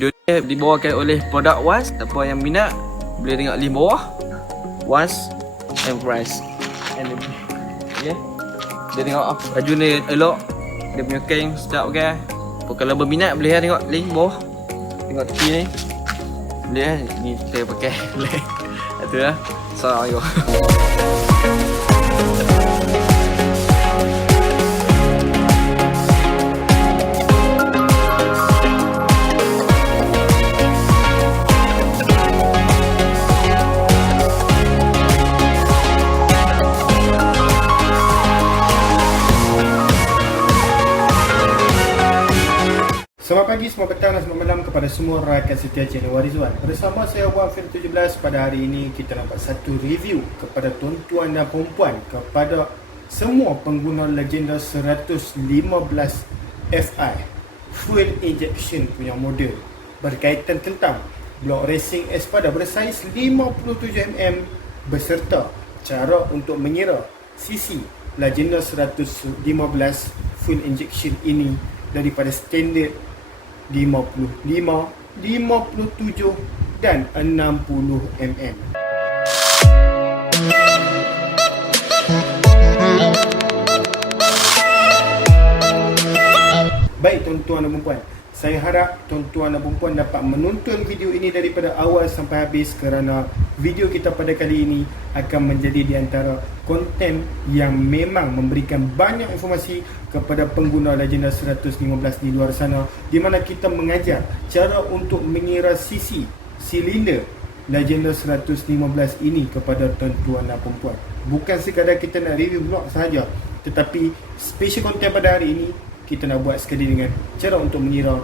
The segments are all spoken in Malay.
Video ni dibawakan oleh produk Was. Siapa yang minat boleh tengok link bawah. Was and price. Okay. Dia tengok baju ni elok. Dia punya kain sedap kan. Kalau berminat boleh tengok link bawah. Tengok tepi ni. Boleh ni saya pakai. Itu lah. Assalamualaikum. Selamat pagi, selamat petang dan selamat malam kepada semua rakyat setia channel Warizwan. Bersama saya Wan Fir 17. Pada hari ini kita dapat satu review kepada tuan-tuan dan perempuan, kepada semua pengguna legenda 115 Fi full injection punya model berkaitan tentang blok racing Espada bersaiz 57mm beserta cara untuk mengira cc legenda 115 full injection ini daripada standard 55, 57 dan 60mm. Baik tuan-tuan dan puan, saya harap tuan-tuan dan puan dapat menonton video ini daripada awal sampai habis, kerana video kita pada kali ini akan menjadi di antara konten yang memang memberikan banyak informasi kepada pengguna legenda 115 di luar sana, di mana kita mengajar cara untuk mengira cc silinder legenda 115 ini kepada tuan-tuan dan puan. Bukan sekadar kita nak review blok sahaja, tetapi special konten pada hari ini kita nak buat sekali dengan cara untuk mengira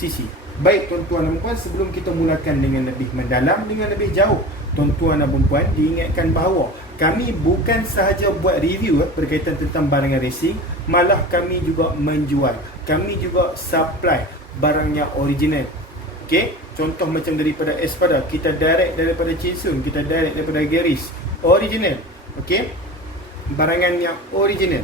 cc. Baik tuan-tuan dan puan, sebelum kita mulakan dengan lebih mendalam, dengan lebih jauh, tuan-tuan dan puan diingatkan bahawa kami bukan sahaja buat review berkaitan tentang barangan racing, malah kami juga menjual. Kami juga supply barangnya original. Okey, contoh macam daripada Espada, kita direct daripada Chinsun, kita direct daripada Geris, original. Okey, barangan yang original.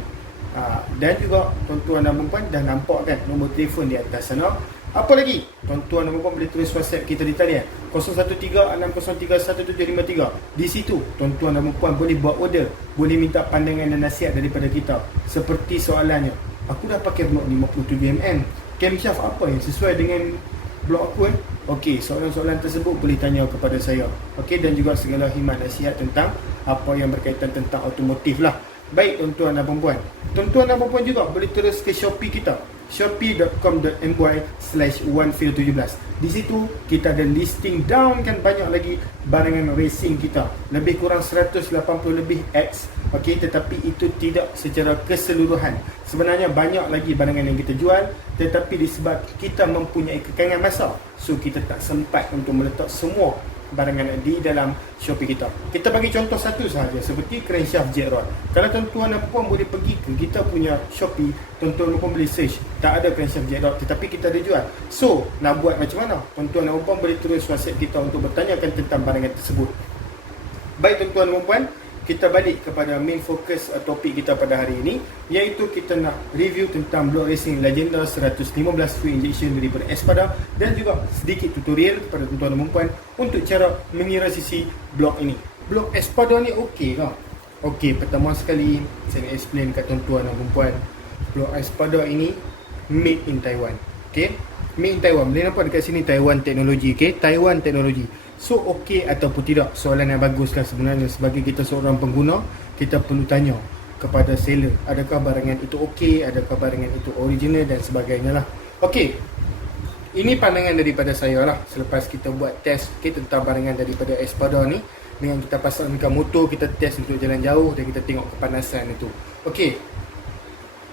Dan juga tuan-tuan dan puan dah nampak kan nombor telefon di atas sana. Apa lagi? Tuan-tuan dan puan boleh tulis WhatsApp kita di talian 0136031753. Di situ tuan-tuan dan puan boleh buat order, boleh minta pandangan dan nasihat daripada kita. Seperti soalannya, aku dah pakai blok 57mm, camshaft apa yang sesuai dengan blok aku Okey, soalan-soalan tersebut boleh tanya kepada saya. Okey, dan juga segala khidmat nasihat tentang apa yang berkaitan tentang automotif lah. Baik tuan-tuan dan puan, tuan-tuan dan puan juga boleh terus ke Shopee kita, shopee.com.my/1feel17. Di situ kita ada listing down kan banyak lagi barangan racing kita, lebih kurang 180 lebih X. Okey, tetapi itu tidak secara keseluruhan. Sebenarnya banyak lagi barangan yang kita jual, tetapi disebab kita mempunyai kekangan masa, so kita tak sempat untuk meletak semua barangan di dalam Shopee kita. Kita bagi contoh satu sahaja, seperti crankshaft jet rod. Kalau tuan-tuan dan puan boleh pergi ke kita punya Shopee, tuan-tuan dan puan boleh search, tak ada crankshaft jet rod, tetapi kita ada jual. So, nak buat macam mana? Tuan-tuan dan puan boleh terus WhatsApp kita untuk bertanyakan tentang barangan tersebut. Baik tuan-tuan dan puan, kita balik kepada main fokus topik kita pada hari ini, iaitu kita nak review tentang blok racing legenda 115 full injection daripada Espada, dan juga sedikit tutorial kepada tuan-tuan dan puan untuk cara mengira cc blok ini. Blok Espada ni okey lah. Okey, pertama sekali saya nak explain kat tuan-tuan dan puan, blok Espada ini made in Taiwan. Okey, made in Taiwan. Boleh nampak dekat sini Taiwan Technology. Okey, Taiwan Technology. So okey ataupun tidak, soalan yang baguslah sebenarnya. Sebagai kita seorang pengguna, kita perlu tanya kepada seller, adakah barangan itu okey, adakah barangan itu original dan sebagainya lah. Okey, ini pandangan daripada saya lah selepas kita buat test tentang barangan daripada Espada ni. Dengan kita pasangkan motor, kita test untuk jalan jauh dan kita tengok kepanasan itu. Okey,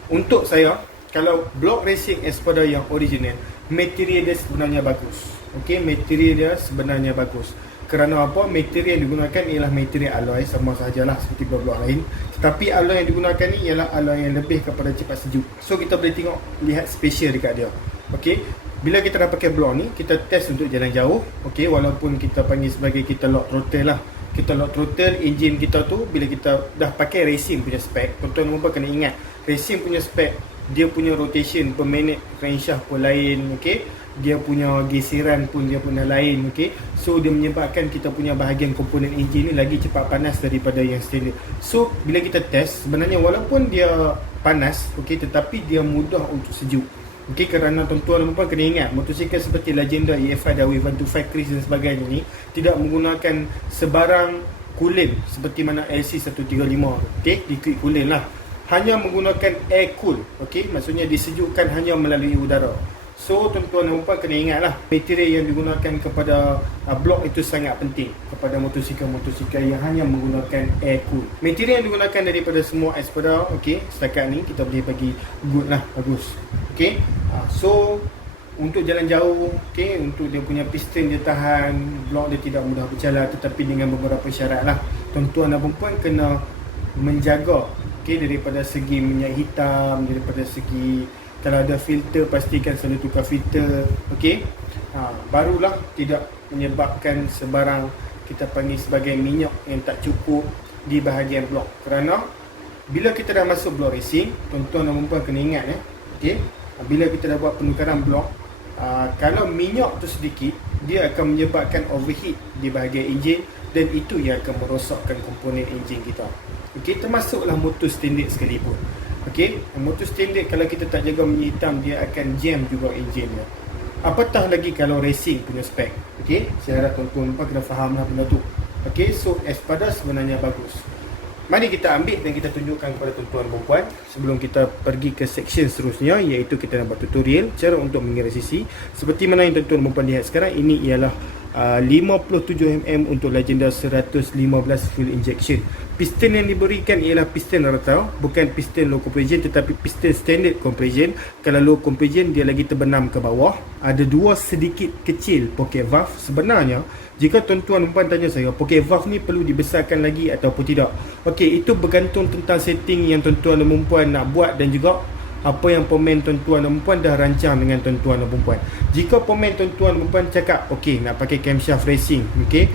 untuk saya, kalau blok racing Espada yang original, material dia sebenarnya bagus. Okey, material dia sebenarnya bagus. Kerana apa? Material yang digunakan ialah material alloy, sama sahajalah seperti blok-blok lain. Tetapi alloy yang digunakan ni ialah alloy yang lebih kepada cepat sejuk. So kita boleh tengok, lihat special dekat dia. Okey, bila kita dah pakai blok ni, kita test untuk jalan jauh. Okey, walaupun kita panggil sebagai kita lock throttle lah. Kita lock throttle, enjin kita tu bila kita dah pakai racing punya spek. Tuan-tuan dan puan kena ingat, racing punya spek dia punya rotation per minute crankshaft pun lain, okey. Dia punya geseran pun dia punya lain, okey. So dia menyebabkan kita punya bahagian komponen enjin ni lagi cepat panas daripada yang standard. So bila kita test, sebenarnya walaupun dia panas, okey, tetapi dia mudah untuk sejuk. Okey, kerana tuan-tuan dan puan kena ingat, motosikal seperti Legenda, EFI, Dawei 125 Chris dan sebagainya ni tidak menggunakan sebarang coolant seperti mana LC135, okey, liquid coolant lah. Hanya menggunakan air cool, okey, maksudnya disejukkan hanya melalui udara. So tuan-tuan dan puan kena ingat lah, material yang digunakan kepada blok itu sangat penting kepada motosikal-motosikal yang hanya menggunakan air cool. Material yang digunakan daripada semua Espada, okey, setakat ni kita boleh bagi good lah, bagus. Okey, so untuk jalan jauh, okey, untuk dia punya piston dia tahan, blok dia tidak mudah bercalar, tetapi dengan beberapa syarat lah. Tuan-tuan dan puan kena menjaga, okey, daripada segi minyak hitam, daripada segi kalau ada filter pastikan selalu tukar filter, okey. Barulah tidak menyebabkan sebarang kita panggil sebagai minyak yang tak cukup di bahagian blok. Kerana bila kita dah masuk blok racing, tuan-tuan dan puan kena ingat ya, okey, bila kita dah buat penukaran blok, kalau minyak tu sedikit, dia akan menyebabkan overheat di bahagian enjin dan itu yang akan merosakkan komponen enjin kita. Okey, termasuklah motor standard sekalipun. Okey, motor standard kalau kita tak jaga minyak hitam, dia akan jam juga enjin dia. Apatah lagi kalau racing punya spek. Okey, saya harap tuan-tuan kena fahamlah benda tu. Okey, so Espada sebenarnya bagus. Mari kita ambil dan kita tunjukkan kepada tuan-tuan dan puan sebelum kita pergi ke section seterusnya, iaitu kita nak buat tutorial cara untuk mengira sisi. Seperti mana yang tuan-tuan dan puan lihat sekarang, ini ialah 57mm untuk Legenda 115 fuel injection. Piston yang diberikan ialah piston rata, bukan piston low compression tetapi piston standard compression. Kalau low compression dia lagi terbenam ke bawah. Ada dua sedikit kecil pocket valve. Sebenarnya jika tuan-tuan dan puan tanya saya, pocket valve ni perlu dibesarkan lagi ataupun tidak, okey, itu bergantung tentang setting yang tuan-tuan dan puan nak buat dan juga apa yang pemain tuan-tuan dan puan dah rancang dengan tuan-tuan dan puan. Jika pemain tuan-tuan dan puan cakap okey nak pakai camshaft racing, okey,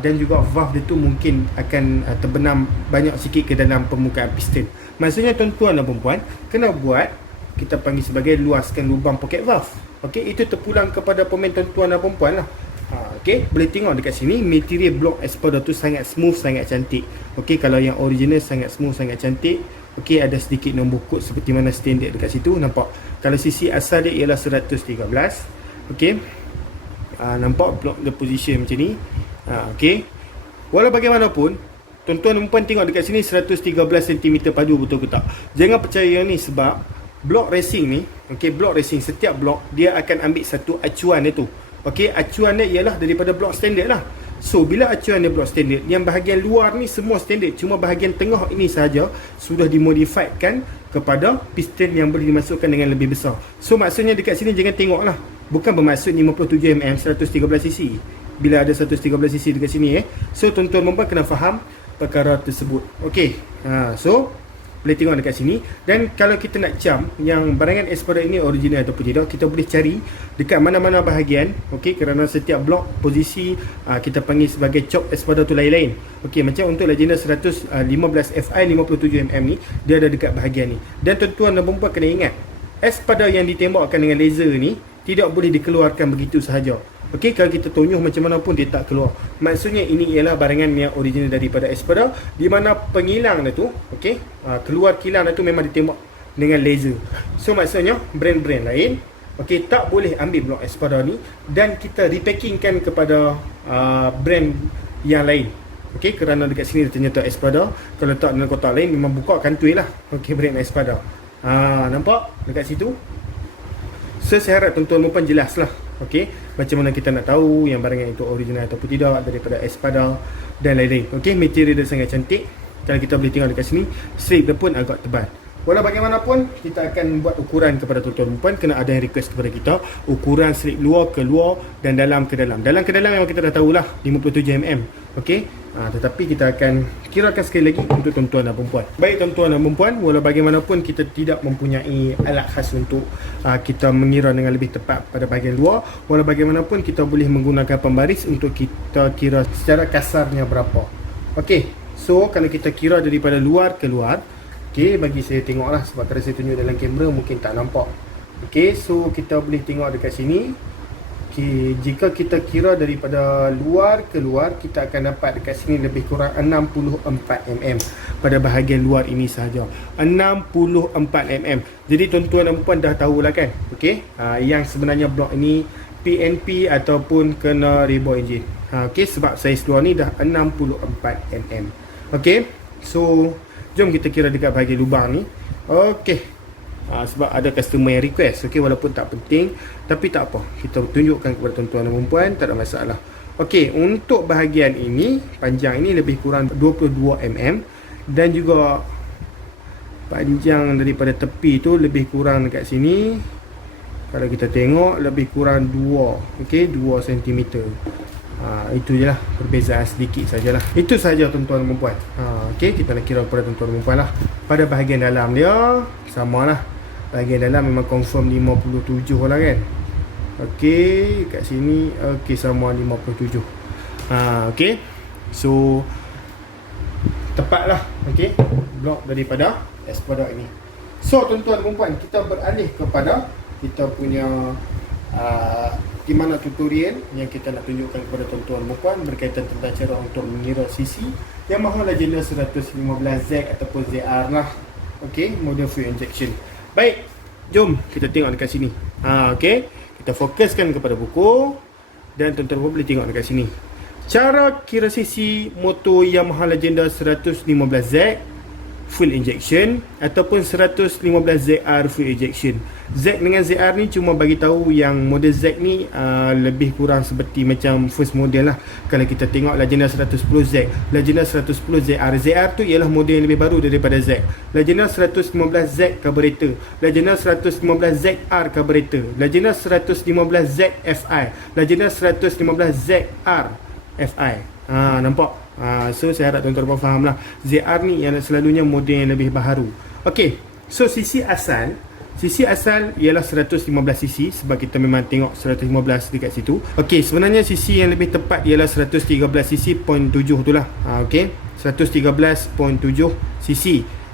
dan juga valve dia tu mungkin akan terbenam banyak sikit ke dalam permukaan piston, maksudnya tuan-tuan dan puan kena buat, kita panggil sebagai luaskan lubang pocket valve. Okey, itu terpulang kepada pemain tuan-tuan dan puan lah. Okey, boleh tengok dekat sini material blok Espada tu sangat smooth, sangat cantik. Okey, kalau yang original sangat smooth, sangat cantik. Okey, ada sedikit nombor kod seperti mana standard dekat situ, nampak. Kalau sisi asal dia ialah 113. Okey, nampak blok the position macam ni. Okey, walau bagaimanapun tuan-tuan dan puan tengok dekat sini 113 cm padu, betul ke tak? Jangan percaya ni, sebab blok racing ni, okey, blok racing setiap blok dia akan ambil satu acuan dia tu. Okey, acuan dia ialah daripada blok standard lah. So bila acuan dia blok standard, yang bahagian luar ni semua standard, cuma bahagian tengah ini sahaja sudah dimodifiedkan kepada piston yang boleh dimasukkan dengan lebih besar. So maksudnya dekat sini jangan tengok lah, bukan bermaksud 57mm 113cc bila ada 113cc dekat sini So tuan-tuan dan puan kena faham perkara tersebut. Okey, so boleh tengok dekat sini. Dan kalau kita nak cam yang barangan Espada ini original ataupun tidak, kita boleh cari dekat mana-mana bahagian. Okey, kerana setiap blok posisi kita panggil sebagai chop Espada tu lain-lain. Okey, macam untuk Legenda 115 Fi 57mm ni, dia ada dekat bahagian ni. Dan tuan-tuan dan puan kena ingat, Espada yang ditembakkan dengan laser ni tidak boleh dikeluarkan begitu sahaja. Okey, kalau kita tonyuh macam mana pun dia tak keluar. Maksudnya ini ialah barangan yang original daripada Espada, di mana pengilang dia tu, okey, keluar kilang dia tu memang ditembak dengan laser. So maksudnya brand-brand lain, okey, tak boleh ambil blok Espada ni dan kita repackingkan kepada brand yang lain. Okey, kerana dekat sini dia ternyata Espada, kalau tak dalam kotak lain memang buka kantoi lah. Okey, brand Espada. Nampak dekat situ? So saya harap tuan-tuan dan puan jelas lah. Okey, macam mana kita nak tahu yang barangan itu original ataupun tidak daripada Espada dan lain-lain. Okey, material dia sangat cantik. Kalau kita boleh tengok dekat sini, strip dia pun agak tebal. Walau bagaimanapun, kita akan buat ukuran kepada tuan-tuan dan puan. Kena ada yang request kepada kita ukuran slip luar ke luar dan dalam ke dalam. Dalam ke dalam memang kita dah tahulah 57mm. Okey, tetapi kita akan kirakan sekali lagi untuk tuan-tuan dan puan. Baik tuan-tuan dan puan, walau bagaimanapun kita tidak mempunyai alat khas untuk kita mengira dengan lebih tepat pada bahagian luar. Walau bagaimanapun kita boleh menggunakan pembaris untuk kita kira secara kasarnya berapa. Okey, so kalau kita kira daripada luar ke luar, Okey, bagi saya tengok lah, sebab kalau saya tunjuk dalam kamera mungkin tak nampak. Okey, so kita boleh tengok dekat sini. Okey, jika kita kira daripada luar ke luar, kita akan dapat dekat sini lebih kurang 64 mm pada bahagian luar ini sahaja. 64 mm. Jadi tuan-tuan dan puan dah tahulah kan. Okey, yang sebenarnya blok ini PNP ataupun kena rebo enjin. Okey, sebab saiz luar ni dah 64 mm. Okey, so jom kita kira dekat bahagian lubang ni. Okey, sebab ada customer yang request. Okey, walaupun tak penting, tapi tak apa, kita tunjukkan kepada tuan-tuan dan puan, tak ada masalah. Okey, untuk bahagian ini, panjang ini lebih kurang 22 mm, dan juga panjang daripada tepi tu lebih kurang dekat sini, kalau kita tengok lebih kurang 2, okey, 2 cm. Itu je lah, perbezaan sedikit sajalah. Itu saja tuan-tuan dan puan. Okey, kita nak kira kepada tuan-tuan dan puan lah. Pada bahagian dalam dia, sama lah. Bahagian dalam memang confirm 57 lah kan. Okey, kat sini, okey, sama 57. Okey, so tepat lah. Okey, blok daripada S-Product ini. So tuan-tuan dan puan, kita beralih kepada kita punya di mana tutorial yang kita nak tunjukkan kepada tuan-tuan dan puan berkaitan tentang cara untuk mengira CC Yamaha Legenda 115Z ataupun ZR lah. Okey, model fuel injection. Baik, jom kita tengok dekat sini. Okey, kita fokuskan kepada buku dan tuan-tuan boleh tengok dekat sini. Cara kira CC motor Yamaha Legenda 115Z full injection ataupun 115ZR full injection. Z dengan ZR ni cuma bagi tahu yang model Z ni lebih kurang seperti macam first model lah. Kalau kita tengok Legenda 110Z, Legenda 110ZR, ZR tu ialah model yang lebih baru daripada Z. Legenda 115Z carburetor, Legenda 115ZR carburetor, Legenda 115Z FI, Legenda 115ZR FI. Nampak? So saya harap tuan-tuan faham lah. ZR ni yang selalunya model yang lebih baharu. Okey, so CC asal ialah 115cc sebab kita memang tengok 115 dekat situ. Okey, sebenarnya CC yang lebih tepat ialah 113cc.7 tu lah. Okey, 113.7cc.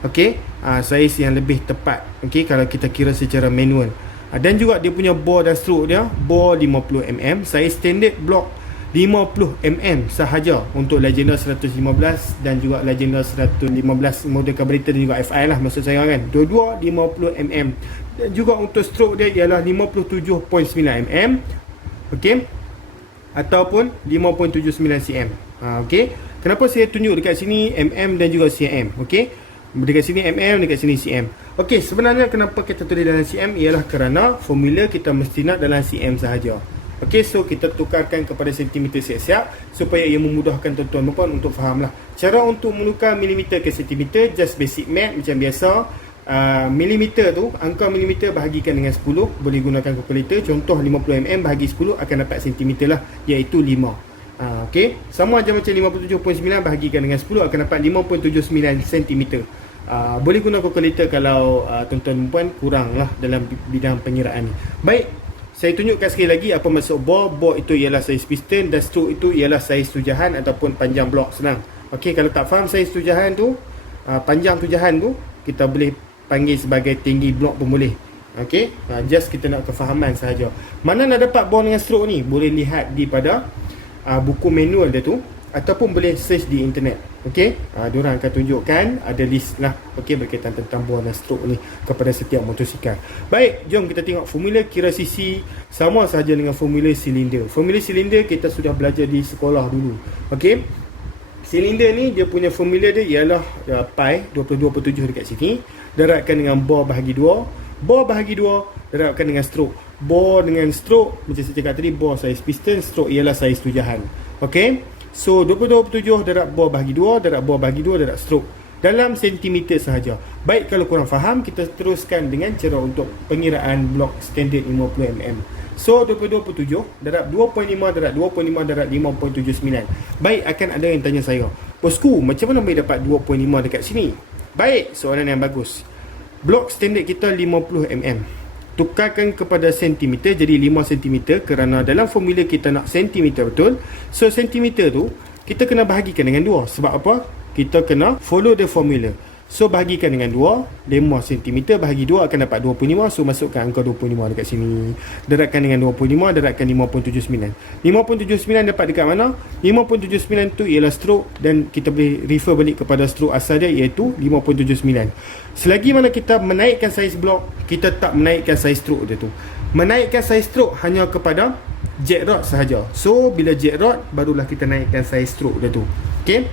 Okey, saiz yang lebih tepat. Okey, kalau kita kira secara manual. Dan juga dia punya bore dan stroke dia, bore 50mm, saiz standard block 50mm sahaja untuk Legenda 115 dan juga Legenda 115 model carburetor dan juga FI lah, maksud saya kan. Dua-dua 50mm. Dan juga untuk stroke dia ialah 57.9mm. Okey, ataupun 5.79 cm. Okey, kenapa saya tunjuk dekat sini mm dan juga cm? Okey, dekat sini mm, dekat sini cm. Okey, sebenarnya kenapa kita tulis dalam cm ialah kerana formula kita mesti nak dalam cm sahaja. Okey, so kita tukarkan kepada sentimeter siap-siap supaya ia memudahkan tuan-tuan dan puan untuk faham lah. Cara untuk menukar milimeter ke sentimeter, just basic math macam biasa. Milimeter tu, angka milimeter bahagikan dengan 10, boleh gunakan kalkulator. Contoh 50mm bahagi 10 akan dapat sentimeter lah, iaitu 5. Okey, sama macam 57.9 bahagikan dengan 10 akan dapat 5.79 cm. Boleh guna kalkulator kalau tuan-tuan dan puan kurang lah dalam bidang pengiraan ni. Baik, saya tunjukkan sekali lagi apa maksud bore. Bore itu ialah saiz piston dan stroke itu ialah saiz tujahan ataupun panjang blok. Senang. Okey, kalau tak faham saiz tujahan tu, panjang tujahan tu, kita boleh panggil sebagai tinggi blok pun boleh. Okey, just kita nak kefahaman sahaja. Mana nak dapat bore dengan stroke ni? Boleh lihat di pada buku manual dia tu ataupun boleh search di internet. Okey, diorang akan tunjukkan ada list lah, okey, berkaitan tentang bore dan stroke ni kepada setiap motosikal. Baik, jom kita tengok formula kira CC sama sahaja dengan formula silinder. Formula silinder kita sudah belajar di sekolah dulu. Okey, silinder ni dia punya formula dia ialah pi 22/7 dekat sini darabkan dengan bore bahagi 2. Bore bahagi 2 darabkan dengan stroke. Bore dengan stroke macam saya cakap tadi, bore saiz piston, stroke ialah saiz tujahan. Okey, so 22/7 darab bore bahagi 2 darab bore bahagi 2 darab stroke dalam sentimeter sahaja. Baik, kalau kurang faham, kita teruskan dengan cara untuk pengiraan blok standard 50mm. So 22/7 darab 2.5 darab 2.5 darab 5.79. Baik, akan ada yang tanya saya, bosku, macam mana boleh dapat 2.5 dekat sini? Baik, soalan yang bagus. Blok standard kita 50mm, tukarkan kepada sentimeter jadi 5 cm kerana dalam formula kita nak sentimeter betul. So sentimeter tu kita kena bahagikan dengan 2. Sebab apa? Kita kena follow the formula. So bahagikan dengan 2, 5 cm bahagi 2 akan dapat 25. So masukkan angka 25 dekat sini. Deratkan dengan 25, deratkan 5.79. 5.79 dapat dekat mana? 5.79 tu ialah stroke, dan kita boleh refer balik kepada stroke asal dia, iaitu 5.79. Selagi mana kita menaikkan saiz blok, kita tak menaikkan saiz stroke dia tu. Menaikkan saiz stroke hanya kepada jack rod sahaja. So bila jack rod, barulah kita naikkan saiz stroke dia tu. Okay,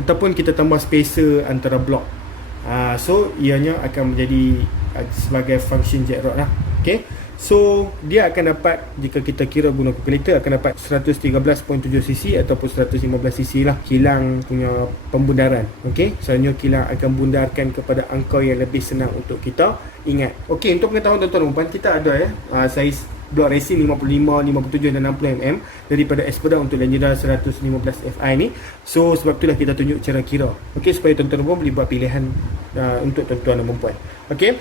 ataupun kita tambah spacer antara blok. So ianya akan menjadi sebagai function jack rod lah. Okay, so dia akan dapat, jika kita kira guna kalkulator, akan dapat 113.7cc ataupun 115cc lah kilang punya pembundaran. Okay, sebenarnya kilang akan bundarkan kepada angka yang lebih senang untuk kita ingat. Okay, untuk pengetahuan tuan-tuan dan puan, kita ada saiz blok racing 55, 57 dan 60mm daripada Espada untuk Legenda 115 Fi ni. So sebab itulah kita tunjuk cara kira, okey, supaya tuan-tuan dan puan boleh buat pilihan untuk tuan-tuan dan puan. Okey,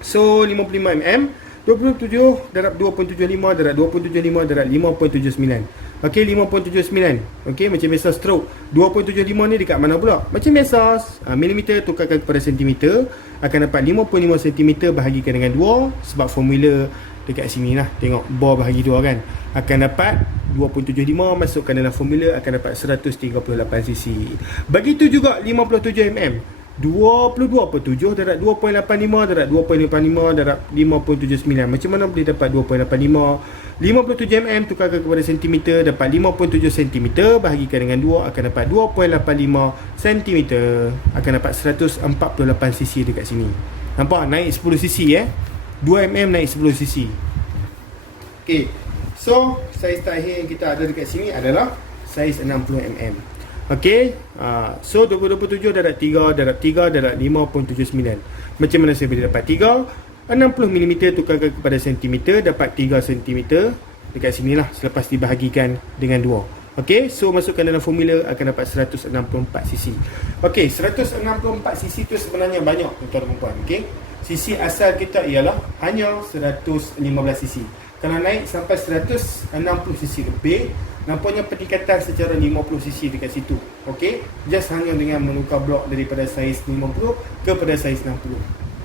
so 55mm 27 darab 2.75 darab 2.75 darab 5.79. Okey, 5.79. Okey, macam biasa stroke. 2.75 ni dekat mana pula? Macam biasa, milimeter tukarkan kepada sentimeter, akan dapat 55 cm bahagikan dengan 2, sebab formula dekat sini lah. Tengok bor bahagi 2 kan. Akan dapat 2.75, masukkan dalam formula, akan dapat 138cc. Begitu juga 57mm. 22.7 darab 2.85 darab 2.85 darab 5.79. Macam mana boleh dapat 2.85? 57mm tukarkan kepada sentimeter, dapat 5.7 cm bahagikan dengan 2, akan dapat 2.85 cm. Akan dapat 148cc dekat sini. Nampak? Naik 10cc 2mm naik 10cc. Okay, so saiz terakhir yang kita ada dekat sini adalah saiz 60mm. Okay, so 27 darab 3 darab 3 darab 5.79. Macam mana saya boleh dapat 3? 60mm tukarkan kepada sentimeter, dapat 3 cm dekat sini lah, selepas dibahagikan dengan 2. Okay, so masukkan dalam formula, akan dapat 164cc. Okay, 164cc tu sebenarnya banyak tuan-tuan dan puan. Okay, cc asal kita ialah hanya 115cc. Kalau naik sampai 160cc lebih, nampaknya peningkatan secara 50cc dekat situ. Okey, just hanya dengan menukar blok daripada saiz 50 kepada saiz 60.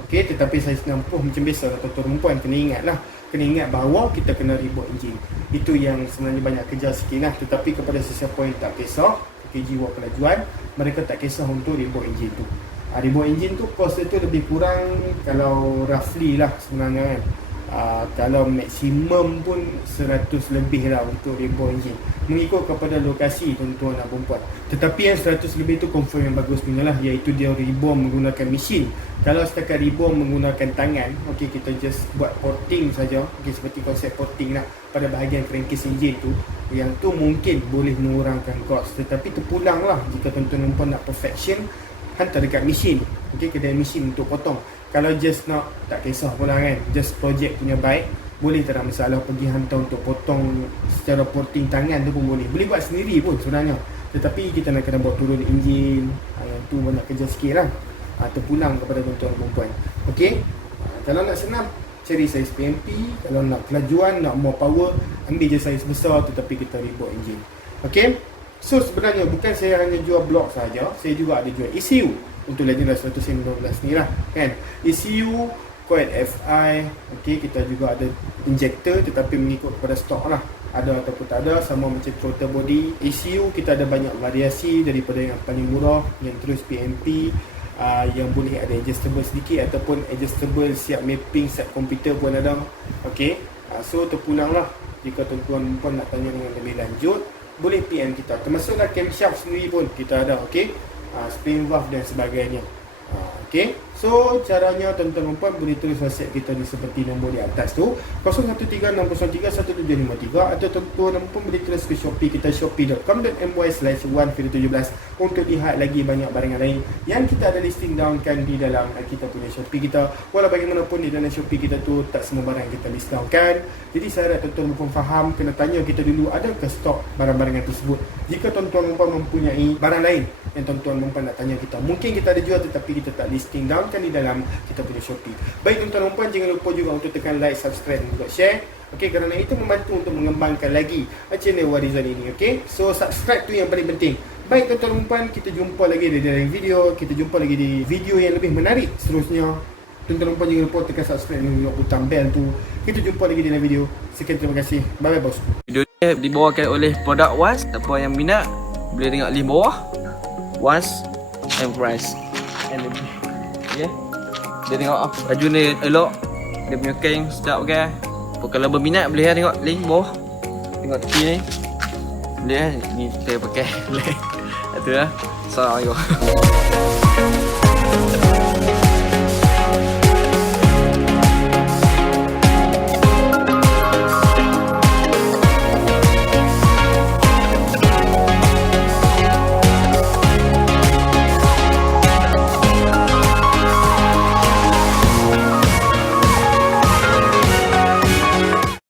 Okey, tetapi saiz 60 macam biasa lah tuan-tuan dan puan, kena ingat lah. Kena ingat bahawa kita kena reboot enjin. Itu yang sebenarnya banyak kerja sikit lah. Tetapi kepada sesiapa yang tak kisah, jiwa kelajuan, mereka tak kisah untuk reboot enjin tu. Reboot enjin tu kos dia tu lebih kurang, kalau roughly lah sebenarnya kan, kalau maksimum pun 100 lebih lah untuk reboot enjin, mengikut kepada lokasi tuan-tuan dan perempuan. Tetapi yang 100 lebih tu confirm yang bagus punya lah, iaitu dia reboot menggunakan mesin. Kalau setakat reboot menggunakan tangan, okey, kita just buat porting saja, okey, seperti konsep porting lah pada bahagian crankcase enjin tu, yang tu mungkin boleh mengurangkan kos. Tetapi terpulang lah jika tuan-tuan dan perempuan nak perfection, hantar dekat mesin, okey, kedai mesin untuk potong. Kalau just nak, tak kisah pula kan, just project punya baik, boleh tak ada masalah pergi hantar untuk potong secara porting tangan tu pun boleh. Boleh buat sendiri pun sebenarnya. Tetapi kita nak kena buat turun enjin, yang tu banyak kerja sikit lah. Terpulang kepada tuan-tuan dan perempuan. Okey, kalau nak senang, cari saiz PMP. Kalau nak kelajuan, nak more power, ambil je saiz besar tetapi kita reboot enjin. Okey, so sebenarnya bukan saya hanya jual blok saja, saya juga ada jual ECU untuk Legenda 115 ni lah kan. ECU, coil FI, okey, kita juga ada injector tetapi mengikut kepada stok lah, ada ataupun tak ada, sama macam throttle body. ECU kita ada banyak variasi, daripada yang paling murah, yang terus PMP, yang boleh ada adjustable sedikit, ataupun adjustable siap mapping, siap komputer pun ada. Okey, so terpulang lah, jika tuan-tuan pun nak tanya dengan lebih lanjut, boleh PM kita. Termasuklah camshaft sendiri pun kita ada. Okey, spring valve dan sebagainya. Okey, so caranya tuan-tuan dan puan boleh tulis WhatsApp kita di seperti nombor di atas tu, 0136031753, atau tuan-tuan dan puan boleh tulis ke Shopee kita, shopee.com.my/1video17, untuk lihat lagi banyak barangan lain yang kita ada listing downkan di dalam kita punya Shopee kita. Walau bagaimanapun di dalam Shopee kita tu tak semua barang kita list downkan. Jadi saya harap tuan-tuan dan puan faham, kena tanya kita dulu adakah stok barang-barangan tersebut. Jika tuan-tuan dan puan mempunyai barang lain yang tuan-tuan dan puan nak tanya kita, mungkin kita ada jual tetapi kita tak listing down kan di dalam kita punya Shopee. Baik tuan-tuan dan puan, jangan lupa juga untuk tekan like, subscribe dan juga share. Okey, kerana itu membantu untuk mengembangkan lagi channel Warizan ini. Okey, so subscribe tu yang paling penting. Baik tuan-tuan dan puan, kita jumpa lagi di dalam video. Kita jumpa lagi di video yang lebih menarik seterusnya. Tuan-tuan dan puan jangan lupa tekan subscribe dan juga butang bell tu. Kita jumpa lagi di dalam video. Sekian, terima kasih. Bye bye bos. Video ni dibawakan oleh produk Was. Siapa yang minat boleh tengok link bawah. Was and price. And lebih. Okay. Dia tengok baju ni elok. Dia punya kain sedap kan. Kalau berminat boleh tengok link bawah. Tengok tepi ni. Boleh ni saya pakai. Boleh. Itu lah. Assalamualaikum.